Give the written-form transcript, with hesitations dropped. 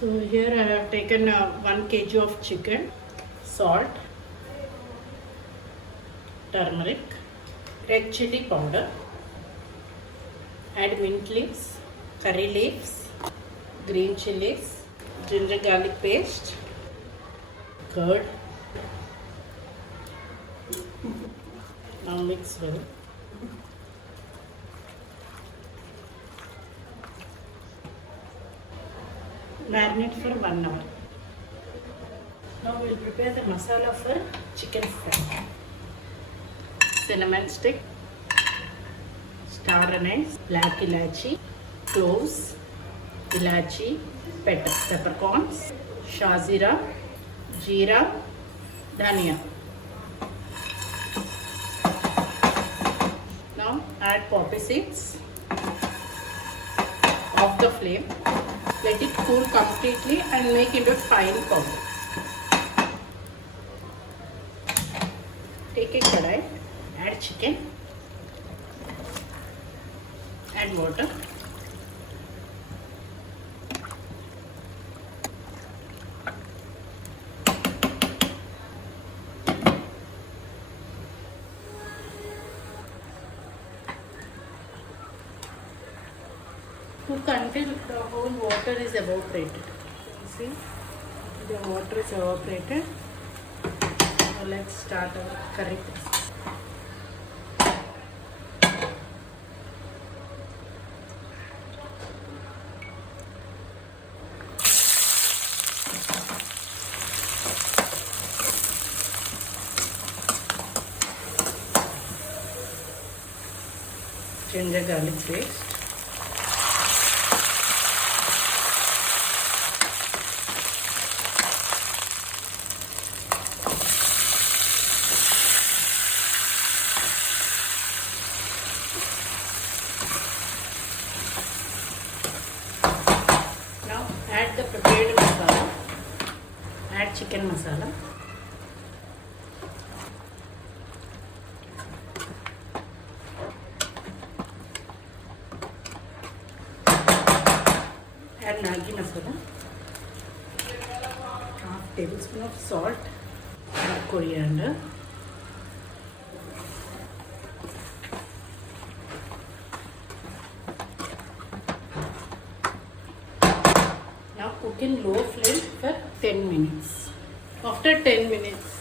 So here I have taken 1 kg of chicken, salt, turmeric, red chili powder, add mint leaves, curry leaves, green chilies, ginger garlic paste, curd. Now mix well. Marinate for 1 hour. Now we will prepare the masala for chicken fry. Cinnamon stick, star anise, black ilachi, cloves, ilachi, peppercorns, shazira, jeera, dhania. Now add poppy seeds. Off the flame. Let it cool completely and make into fine powder. Take a kadai, add chicken, add water, cook until the whole water is evaporated. See, the water is evaporated. Now let's start our curry process. Ginger garlic paste. Now add the prepared masala. Add chicken masala. Add Maggi masala. Half tablespoon of salt. Add coriander. Now cook in low flame for 10 minutes. After 10 minutes,